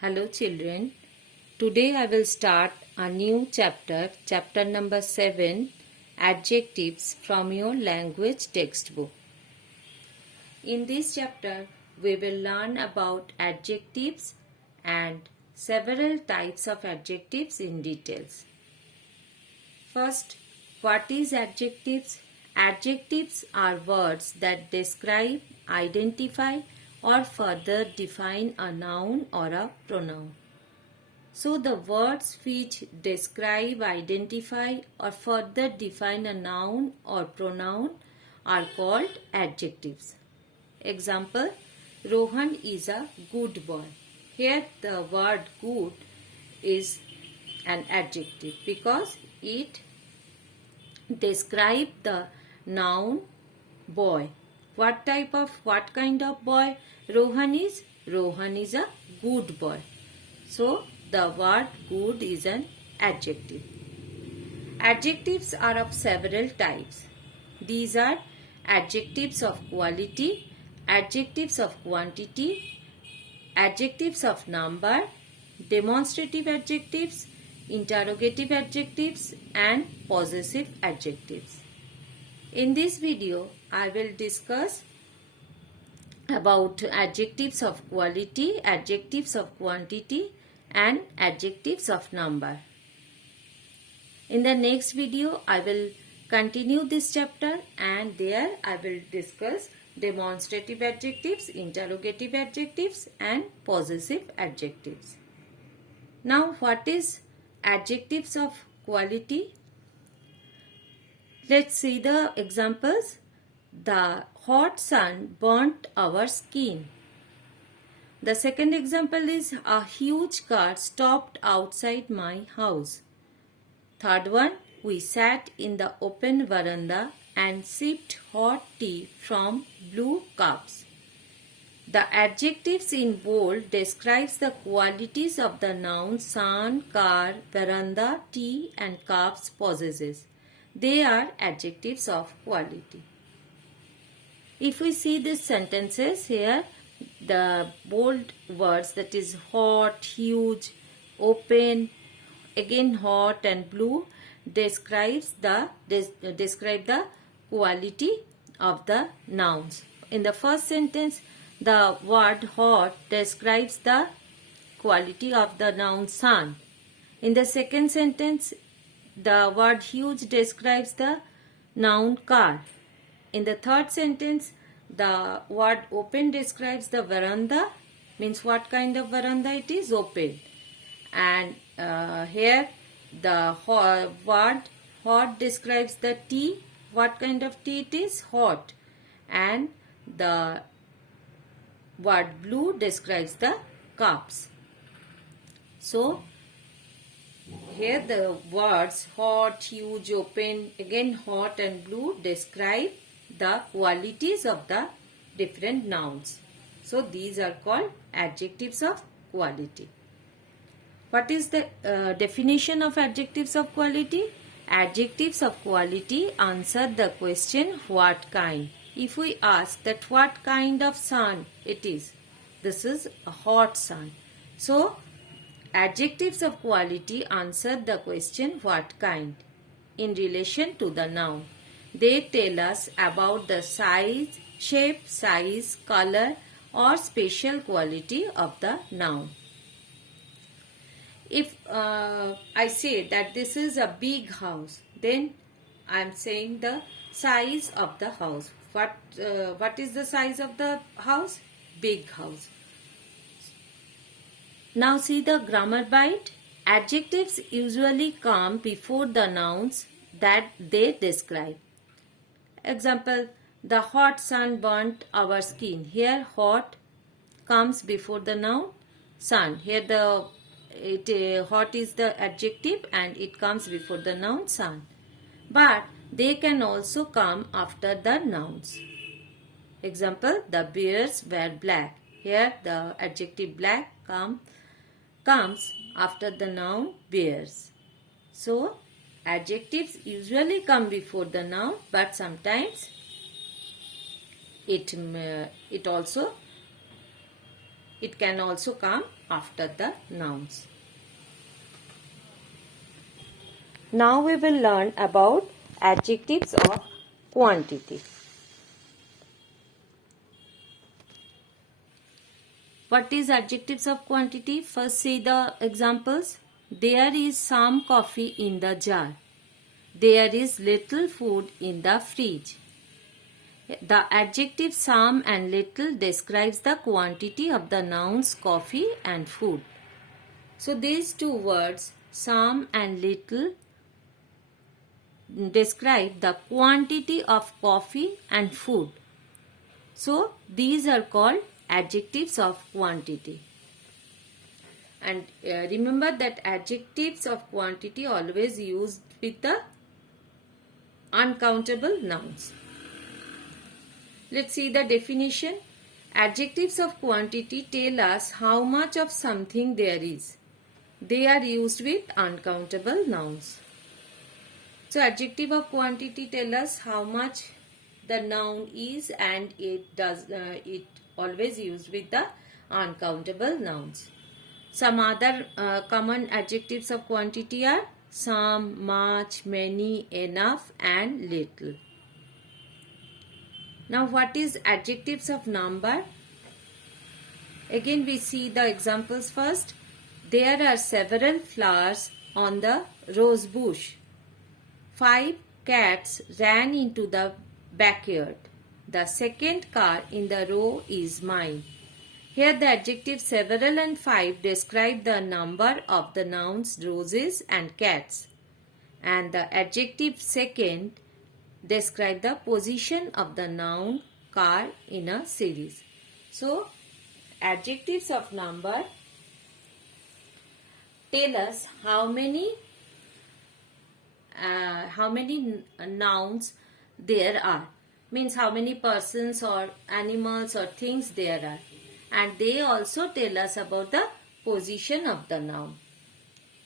Hello children. Today I will start a new chapter, chapter number 7, Adjectives from your language textbook. In this chapter, we will learn about adjectives and several types of adjectives in details. First, what is adjectives? Adjectives are words that describe, identify, or further define a noun or a pronoun. So the words which describe, identify or further define a noun or pronoun are called adjectives. Example, Rohan is a good boy. Here the word good is an adjective because it describes the noun boy. What kind of boy Rohan is? Rohan is a good boy. So the word good is an adjective. Adjectives are of several types. These are adjectives of quality, adjectives of quantity, adjectives of number, demonstrative adjectives, interrogative adjectives, and possessive adjectives. In this video, I will discuss about adjectives of quality, adjectives of quantity, and adjectives of number. In the next video, I will continue this chapter and there I will discuss demonstrative adjectives, interrogative adjectives, and possessive adjectives. Now, what is adjectives of quality? Let's see the examples. The hot sun burnt our skin. The second example is a huge car stopped outside my house. Third one, we sat in the open veranda and sipped hot tea from blue cups. The adjectives in bold describes the qualities of the noun sun, car, veranda, tea and cups possesses. They are adjectives of quality. If we see these sentences here, the bold words, that is hot, huge, open, again hot and blue, describe the quality of the nouns. In the first sentence, the word hot describes the quality of the noun sun. In the second sentence, the word huge describes the noun car. In the third sentence, the word open describes the veranda, means what kind of veranda it is, open. And here the word hot describes the tea, what kind of tea it is, hot. And the word blue describes the cups. So here the words hot, huge, open, again hot and blue describe the qualities of the different nouns. So these are called adjectives of quality. What is the definition of adjectives of quality? Adjectives of quality answer the question what kind. If we ask that what kind of sun it is, this is a hot sun. So adjectives of quality answer the question what kind in relation to the noun. They tell us about the size, shape, size, color or special quality of the noun. If I say that this is a big house, then I am saying the size of the house. What is the size of the house? Big house. Now see the grammar bite. Adjectives usually come before the nouns that they describe. Example, the hot sun burnt our skin. Here hot comes before the noun sun. Here the hot is the adjective and it comes before the noun sun. But they can also come after the nouns. Example, the bears were black. Here the adjective black comes after the noun bears. So adjectives usually come before the noun, but sometimes it also It can also come after the nouns. Now we will learn about adjectives of quantity. What is adjectives of quantity? First see the examples. There is some coffee in the jar. There is little food in the fridge. The adjective some and little describes the quantity of the nouns coffee and food. So these two words, some and little, describe the quantity of coffee and food. So these are called adjectives of quantity. And remember that adjectives of quantity always used with the uncountable nouns. Let's see the definition. Adjectives of quantity tell us how much of something there is. They are used with uncountable nouns. So adjective of quantity tell us how much the noun is, and it always used with the uncountable nouns. Some other common adjectives of quantity are some, much, many, enough and little. Now what is adjectives of number? Again we see the examples first. There are several flowers on the rose bush. 5 cats ran into the backyard. The second car in the row is mine. Here the adjectives several and 5 describe the number of the nouns roses and cats. And the adjective second describe the position of the noun car in a series. So adjectives of number tell us how many nouns there are, means how many persons or animals or things there are, and they also tell us about the position of the noun.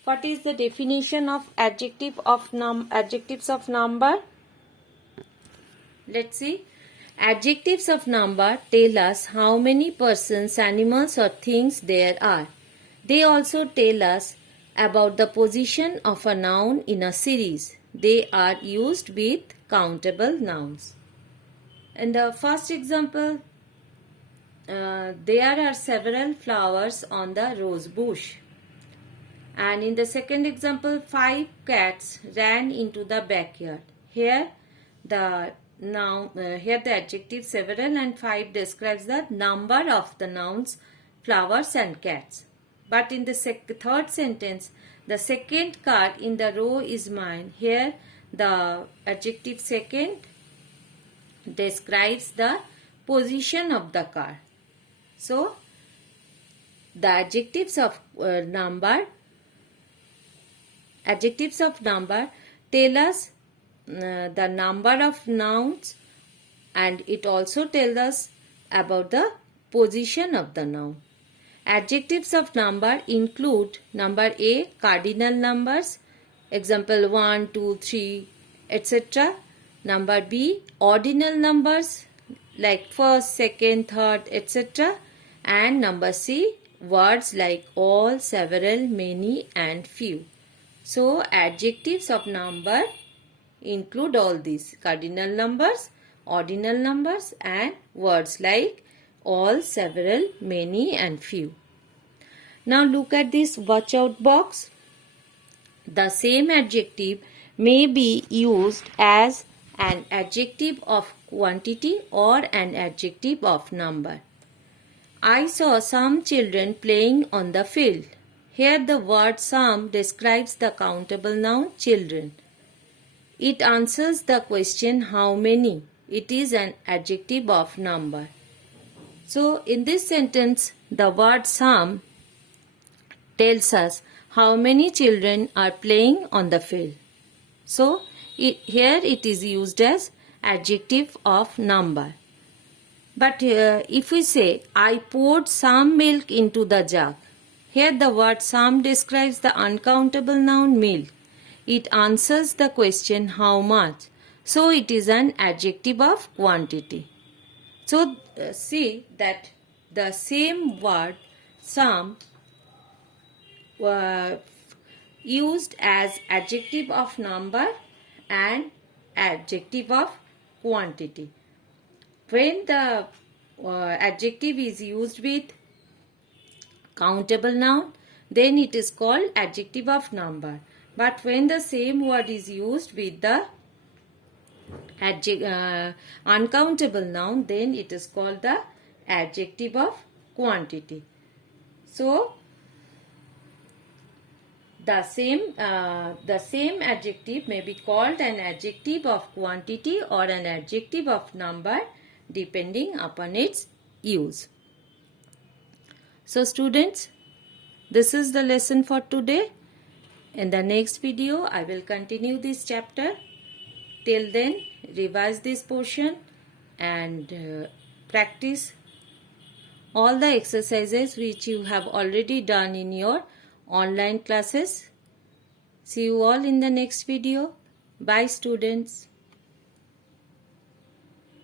What is the definition of adjectives of number? Let's see. Adjectives of number tell us how many persons, animals or things there are. They also tell us about the position of a noun in a series. They are used with countable nouns. In the first example, there are several flowers on the rose bush. And in the second example, 5 cats ran into the backyard. Here the adjective several and 5 describes the number of the nouns flowers and cats. But in the third sentence, the second car in the row is mine. Here the adjective second describes the position of the car. So the adjectives of number tell us the number of nouns, and it also tells us about the position of the noun. Adjectives of number include number A, cardinal numbers, example 1, 2, 3, etc. Number B, ordinal numbers like first, second, third, etc. And number C, words like all, several, many and few. So adjectives of number include all these: cardinal numbers, ordinal numbers and words like all, several, many and few. Now look at this watch out box. The same adjective may be used as an adjective of quantity or an adjective of number. I saw some children playing on the field. Here the word some describes the countable noun children. It answers the question how many. It is an adjective of number. So in this sentence, the word some tells us how many children are playing on the field. So here it is used as adjective of number. But if we say I poured some milk into the jug, here the word some describes the uncountable noun milk. It answers the question how much. So it is an adjective of quantity. So see that the same word some used as adjective of number and adjective of quantity. When the adjective is used with countable noun, then it is called adjective of number. But when the same word is used with the uncountable noun, then it is called the adjective of quantity. So the same adjective may be called an adjective of quantity or an adjective of number depending upon its use. So students, this is the lesson for today. In the next video, I will continue this chapter. Till then, revise this portion and practice all the exercises which you have already done in your online classes. See you all in the next video. Bye students.